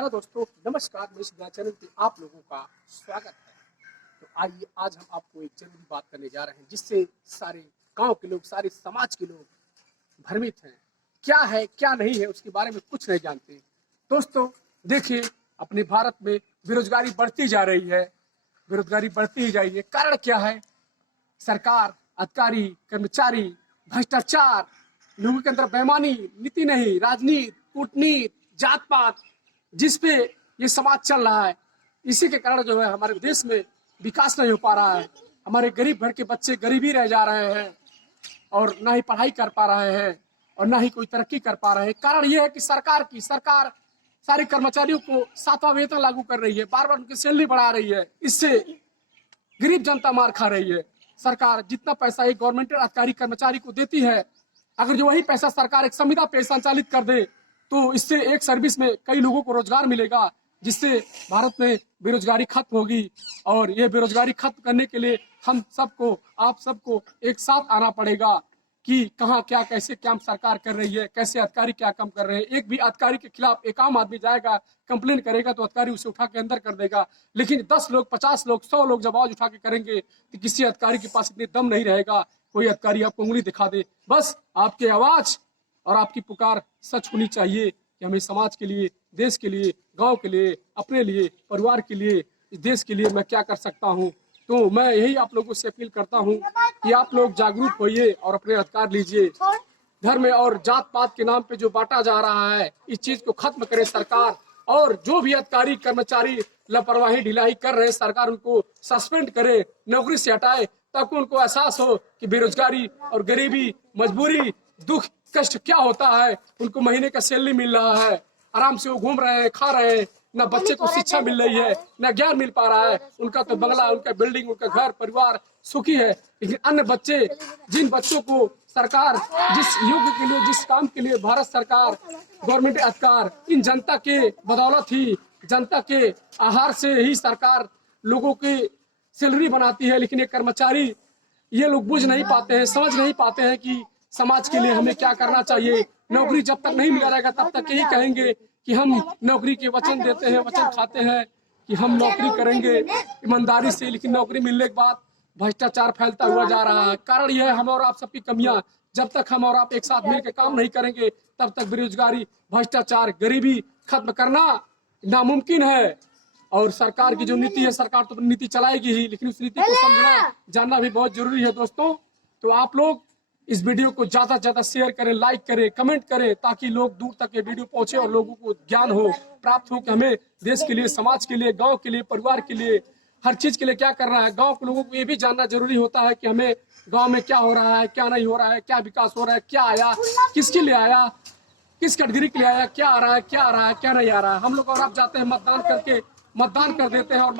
Hello दोस्तों, नमस्कार। मेरे इस चैनल पे आप लोगों का स्वागत है। तो आइए आज हम आपको एक जरूरी बात करने जा रहे हैं जिससे सारे गांव के लोग, सारे समाज के लोग भ्रमित हैं। क्या है क्या नहीं है उसके बारे में कुछ नहीं जानते। दोस्तों देखिए, अपने भारत में बेरोजगारी बढ़ती जा रही है, बेरोजगारी बढ़ती ही जा रही है। कारण क्या है? सरकार, अधिकारी, कर्मचारी, भ्रष्टाचार, लोगों के अंदर बेईमानी, नीति नहीं, राजनीति, कूटनीति, जात पात, जिसपे ये समाज चल रहा है। इसी के कारण जो है हमारे देश में विकास नहीं हो पा रहा है। हमारे गरीब घर के बच्चे गरीबी रह जा रहे हैं और ना ही पढ़ाई कर पा रहे हैं और ना ही कोई तरक्की कर पा रहे हैं। कारण ये है कि सरकार सारे कर्मचारियों को 7वां वेतन लागू कर रही है, बार बार उनकी सैलरी बढ़ा रही है। इससे गरीब जनता मार खा रही है। सरकार जितना पैसा एक गवर्नमेंट अधिकारी कर्मचारी को देती है, अगर जो वही पैसा सरकार एक संविदा पे संचालित कर दे तो इससे एक सर्विस में कई लोगों को रोजगार मिलेगा, जिससे भारत में बेरोजगारी खत्म होगी। और ये बेरोजगारी खत्म करने के लिए हम सबको, आप सबको एक साथ आना पड़ेगा कि कहाँ क्या कैसे क्या सरकार कर रही है, कैसे अधिकारी क्या काम कर रहे हैं। एक भी अधिकारी के खिलाफ एक आम आदमी जाएगा, कंप्लेन करेगा तो अधिकारी उसे उठा के अंदर कर देगा। लेकिन 10 लोग, 50 लोग, 100 लोग जब आवाज उठा के करेंगे तो किसी अधिकारी के पास इतने दम नहीं रहेगा कोई अधिकारी आपको उंगली दिखा दे। बस आपकी आवाज और आपकी पुकार सच होनी चाहिए कि हमें समाज के लिए, देश के लिए, गांव के लिए, अपने लिए, परिवार के लिए, इस देश के लिए मैं क्या कर सकता हूं। तो मैं यही आप लोगों से अपील करता हूं कि आप लोग जागरूक होइए और अपने अधिकार लीजिए। धर्म और जात पात के नाम पे जो बांटा जा रहा है, इस चीज को खत्म करे सरकार। और जो भी अधिकारी कर्मचारी लापरवाही ढिलाई कर रहे हैं, सरकार उनको सस्पेंड करे, नौकरी से हटाए, ताकि उनको एहसास हो कि बेरोजगारी और गरीबी, मजबूरी, दुख, कष्ट क्या होता है। उनको महीने का सैलरी मिल रहा है, आराम से वो घूम रहे हैं, खा रहे हैं, ना बच्चे को शिक्षा मिल रही है, ना ज्ञान मिल पा रहा है। उनका तो बंगला, उनका बिल्डिंग, उनका घर परिवार सुखी है। लेकिन अन्य बच्चे, जिन बच्चों को सरकार जिस युग के लिए, जिस काम के लिए भारत सरकार, गवर्नमेंट अधिकार, इन जनता के बदौलत ही, जनता के आहार से ही सरकार लोगों की सैलरी बनाती है। लेकिन ये कर्मचारी, ये लोग बुझ नहीं पाते हैं, समझ नहीं पाते हैं कि समाज के लिए हमें क्या करना चाहिए। नौकरी जब तक नहीं मिला रहेगा तब तक यही कहेंगे कि हम नौकरी के वचन देते हैं, वचन खाते हैं कि हम नौकरी करेंगे ईमानदारी से। लेकिन नौकरी मिलने के बाद भ्रष्टाचार फैलता हुआ जा रहा है। कारण यह है हम और आप सबकी कमियां। जब तक हम और आप एक साथ मिलकर काम नहीं करेंगे तब तक बेरोजगारी, भ्रष्टाचार, गरीबी खत्म करना नामुमकिन है। और सरकार की जो नीति है, सरकार तो नीति चलाएगी ही, लेकिन उस नीति को समझना, जानना भी बहुत जरूरी है। दोस्तों तो आप लोग इस वीडियो को ज्यादा से ज्यादा शेयर करें, लाइक करें, कमेंट करें, ताकि लोग दूर तक ये वीडियो पहुंचे और लोगों को ज्ञान हो, प्राप्त हो कि हमें देश के लिए, समाज के लिए, गांव के लिए, परिवार के लिए, हर चीज के लिए क्या करना है। गांव के लोगों को ये भी जानना जरूरी होता है कि हमें गांव में क्या हो रहा है, क्या नहीं हो रहा है, क्या विकास हो रहा है, क्या आया, किसके लिए आया, किस कैटेगरी के लिए आया, क्या आ रहा है, क्या आ रहा है, क्या नहीं आ रहा है। हम लोग और आप जाते हैं मतदान करके, मतदान कर देते हैं और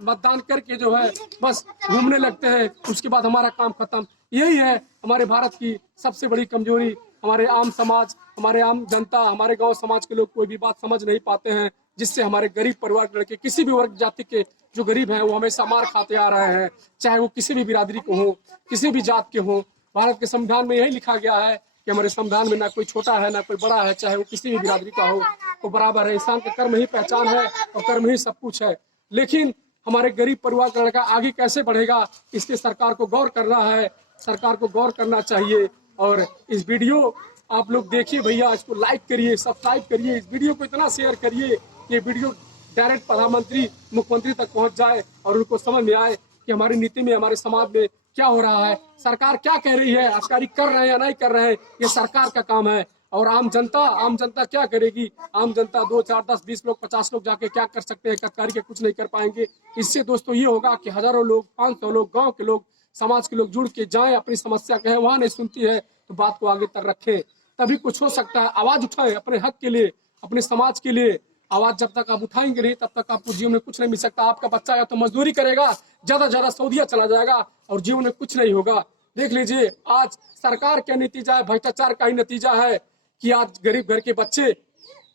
मतदान करके जो है बस घूमने लगते हैं, उसके बाद हमारा काम खत्म। यही है हमारे भारत की सबसे बड़ी कमजोरी। हमारे आम समाज, हमारे आम जनता, हमारे गांव समाज के लोग कोई भी बात समझ नहीं पाते हैं, जिससे हमारे गरीब परिवार के लड़के, किसी भी वर्ग जाति के जो गरीब हैं, वो हमेशा मार खाते आ रहे हैं, चाहे वो किसी भी बिरादरी को हो, किसी भी जात के हो। भारत के संविधान में यही लिखा गया है कि हमारे संविधान में ना कोई छोटा है ना कोई बड़ा है, चाहे वो किसी भी बिरादरी का हो, वो बराबर है। इंसान का कर्म ही पहचान है और कर्म ही सब कुछ है। लेकिन हमारे गरीब परिवार का लड़का आगे कैसे बढ़ेगा, इसके सरकार को गौर करना है, सरकार को गौर करना चाहिए। और इस वीडियो आप लोग देखिए भैया, इसको लाइक करिए, सब्सक्राइब करिए, इस वीडियो को इतना शेयर करिए कि वीडियो डायरेक्ट प्रधानमंत्री, मुख्यमंत्री तक पहुंच जाए और उनको समझ में आए कि हमारी नीति में, हमारे समाज में क्या हो रहा है, सरकार क्या कह रही है, अधिकारी कर रहे हैं या नहीं कर रहे हैं, ये सरकार का काम है। और आम जनता क्या करेगी? आम जनता 2, 4, 10, 20 लोग, 50 लोग जाके क्या कर सकते हैं? अधिकारी के कुछ नहीं कर पाएंगे। इससे दोस्तों ये होगा कि हजारों लोग, 500 लोग, गांव के लोग, समाज के लोग जुड़ के जाएं, अपनी समस्या कहें। वहां नहीं सुनती है तो बात को आगे तक रखें, तभी कुछ हो सकता है। आवाज उठाएं अपने हक के लिए, अपने समाज के लिए। आवाज जब तक आप उठाएंगे नहीं तब तक आपको जीवन में कुछ नहीं मिल सकता। आपका बच्चा या तो मजदूरी करेगा, ज्यादा ज्यादा सऊदीया चला जाएगा और जीवन में कुछ नहीं होगा। देख लीजिए आज सरकार क्या नतीजा है, भ्रष्टाचार का ही नतीजा है कि आज गरीब घर के बच्चे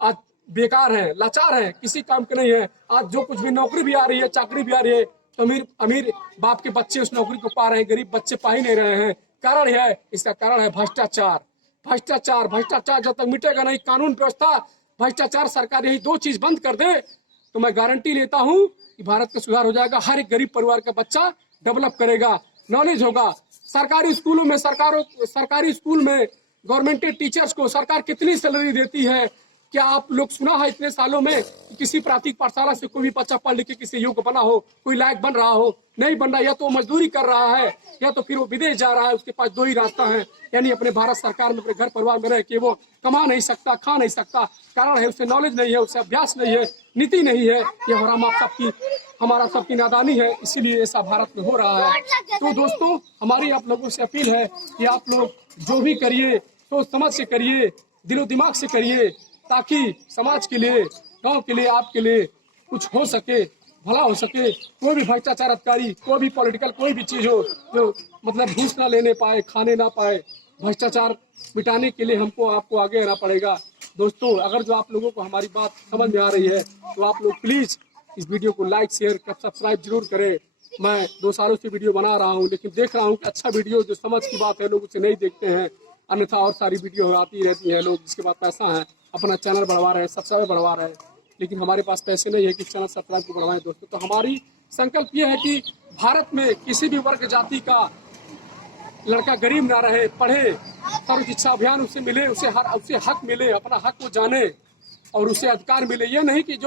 आज बेकार हैं, लाचार हैं, किसी काम के नहीं है। आज जो कुछ भी नौकरी भी आ रही है, चाकरी भी आ रही है, तो अमीर बाप के बच्चे उस नौकरी को पा रहे हैं, गरीब बच्चे पा ही नहीं रहे हैं। कारण है, इसका कारण है भ्रष्टाचार। भ्रष्टाचार जब तक मिटेगा नहीं, कानून व्यवस्था भ्रष्टाचार सरकार यही 2 चीज बंद कर दे तो मैं गारंटी लेता हूं कि भारत का सुधार हो जाएगा। हर एक गरीब परिवार का बच्चा डेवलप करेगा, नॉलेज होगा। सरकारी स्कूल में गवर्नमेंट टीचर्स को सरकार कितनी सैलरी देती है? क्या आप लोग सुना है इतने सालों में कि किसी प्राथमिक पाठशाला से कोई भी बच्चा पढ़ लिख के किसी योग्य बना हो, कोई लायक बन रहा हो? नहीं बन रहा। या तो मजदूरी कर रहा है या तो फिर वो विदेश जा रहा है। उसके पास 2 ही रास्ता है, यानी अपने भारत सरकार में अपने घर परिवार में रह के वो कमा नहीं सकता, खा नहीं सकता। कारण है उसे नॉलेज नहीं है, उसे अभ्यास नहीं है, नीति नहीं है। ये हमारा सबकी नादानी है, इसीलिए ऐसा भारत में हो रहा है। तो दोस्तों, हमारी आप लोगों से अपील है कि आप लोग जो भी करिए सोच समझ से करिए, दिलो दिमाग से करिए, ताकि समाज के लिए, गांव के लिए, आपके लिए कुछ हो सके, भला हो सके। कोई भी भ्रष्टाचार अधिकारी, कोई भी पॉलिटिकल कोई भी चीज हो जो मतलब घूस ना लेने पाए, खाने ना पाए, भ्रष्टाचार मिटाने के लिए हमको आपको आगे आना पड़ेगा। दोस्तों, अगर जो आप लोगों को हमारी बात समझ में आ रही है तो आप लोग प्लीज इस वीडियो को लाइक, शेयर, सब्सक्राइब जरूर करें। मैं 2 सालों से वीडियो बना रहा हूँ, लेकिन देख रहा हूँ कि अच्छा वीडियो जो समझ की बात है लोग उसे नहीं देखते हैं। अन्यथा और सारी वीडियो आती रहती है, लोग जिसके पास पैसा है अपना चैनल बढ़वा रहे हैं, सब्सक्राइब बढ़वा रहे हैं, लेकिन हमारे पास पैसे नहीं है कि चैनल सब्सक्राइब को बढ़वाएं। दोस्तों, तो हमारी संकल्प ये है कि भारत में किसी भी वर्ग जाति का लड़का गरीब ना रहे, पढ़े, सर्व शिक्षा अभियान उसे मिले, उसे हक मिले, अपना हक वो जाने और उसे अधिकार मिले। ये नहीं कि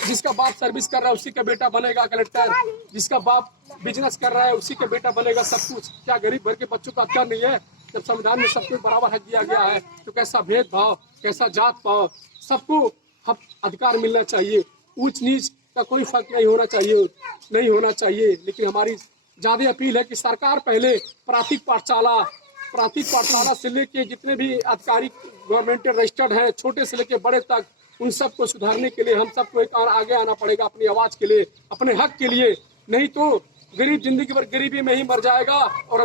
जिसका बाप सर्विस कर रहा है उसी का बेटा बनेगा कलेक्टर, जिसका बाप बिजनेस कर रहा है उसी का बेटा बनेगा सब कुछ। क्या गरीब घर के बच्चों का अधिकार नहीं है? जब संविधान में सबको बराबर हक दिया गया है तो कैसा भेदभाव, कैसा जात पाव, सबको हक अधिकार मिलना चाहिए। ऊंच नीच का कोई फर्क नहीं होना चाहिए। लेकिन हमारी ज्यादा अपील है कि सरकार पहले प्राथमिक पाठशाला से लेके जितने भी अधिकारी गवर्नमेंट रजिस्टर्ड हैं, छोटे से लेके बड़े तक, उन सबको सुधारने के लिए हम सबको एक आगे आना पड़ेगा अपनी आवाज के लिए, अपने हक के लिए। नहीं तो गरीब जिंदगी भर गरीबी में ही मर जाएगा और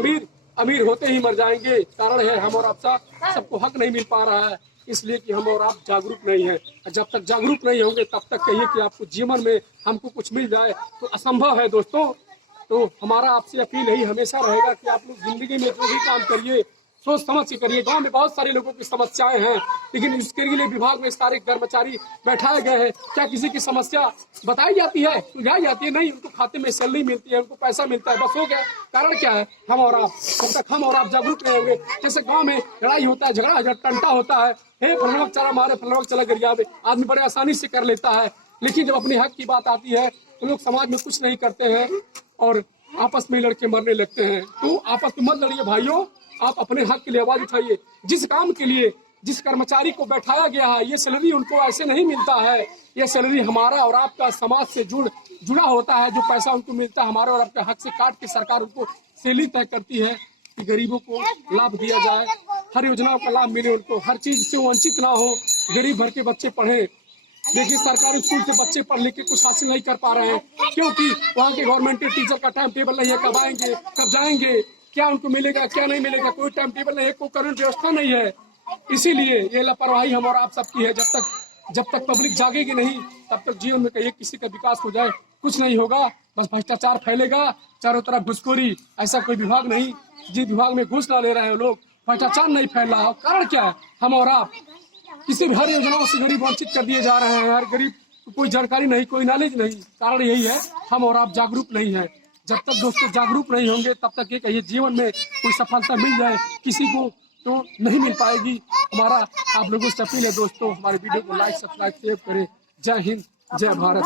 अमीर होते ही मर जाएंगे। कारण है हम और आप सबको हक नहीं मिल पा रहा है, इसलिए कि हम और आप जागरूक नहीं है। जब तक जागरूक नहीं होंगे तब तक कहिए कि आपको जीवन में हमको कुछ मिल जाए तो असंभव है। दोस्तों, तो हमारा आपसे अपील यही हमेशा रहेगा कि आप लोग जिंदगी में जो भी काम करिए सोच समझ के करिए। गांव में बहुत सारे लोगों की समस्याएं हैं, लेकिन इसके लिए विभाग में सारे कर्मचारी बैठाए गए हैं। क्या किसी की समस्या बताई जाती है, सुलझाई जाती है? नहीं, उनको खाते में सैलरी मिलती है, उनको पैसा मिलता है, बस हो गया। कारण क्या है? हम और आप। जब तक हम और आप जागरूक नहीं होंगे, जैसे गाँव में लड़ाई होता है, झगड़ा टंटा होता है, हे फलवक चला मारे, फलवक चला गरिया में, आदमी बड़े आसानी से कर लेता है। लेकिन जब अपने हक की बात आती है तो लोग समाज में कुछ नहीं करते हैं और आपस में लड़के मरने लगते हैं। तो आपस में मत लड़िए भाइयों, आप अपने हक के लिए आवाज उठाइए। जिस काम के लिए जिस कर्मचारी को बैठाया गया है, ये सैलरी उनको ऐसे नहीं मिलता है। ये सैलरी हमारा और आपका समाज से जुड़ा होता है। जो पैसा उनको मिलता है हमारे और आपके हक से काट के सरकार उनको सैलरी तय करती है कि गरीबों को लाभ दिया जाए, हर योजनाओं का लाभ मिले उनको, हर चीज से वंचित ना हो, गरीब भर के बच्चे पढ़े। देखिए, सरकारी स्कूल से बच्चे पढ़ लिख के कुछ हासिल नहीं कर पा रहे हैं, क्योंकि वहाँ के गवर्नमेंट टीचर का टाइम टेबल नहीं है। कब आएंगे, कब जाएंगे, क्या उनको मिलेगा, क्या नहीं मिलेगा, कोई टाइम टेबल नहीं है, कोई कानून व्यवस्था नहीं है। इसीलिए ये लापरवाही हम और आप सबकी है। जब तक पब्लिक जागेगी नहीं तब तक जीवन में कहीं किसी का विकास हो जाए कुछ नहीं होगा। बस भ्रष्टाचार फैलेगा, चारों तरफ घुसखोरी। ऐसा कोई विभाग नहीं जिस विभाग में घूस ना ले रहे हैं लोग, भ्रष्टाचार नहीं फैल रहा। कारण क्या है? हम और आप किसी भी हर योजनाओं से गरीब वंचित कर दिए जा रहे हैं। हर गरीब को कोई जानकारी नहीं, कोई नॉलेज नहीं। कारण यही है, हम और आप जागरूक नहीं है। जब तक दोस्तों जागरूक नहीं होंगे तब तक ये कहिए जीवन में कोई सफलता मिल जाए किसी को तो नहीं मिल पाएगी। हमारा आप लोगों से अपील है दोस्तों, हमारे वीडियो को लाइक, सब्सक्राइब, शेयर करें। जय हिंद, जय भारत।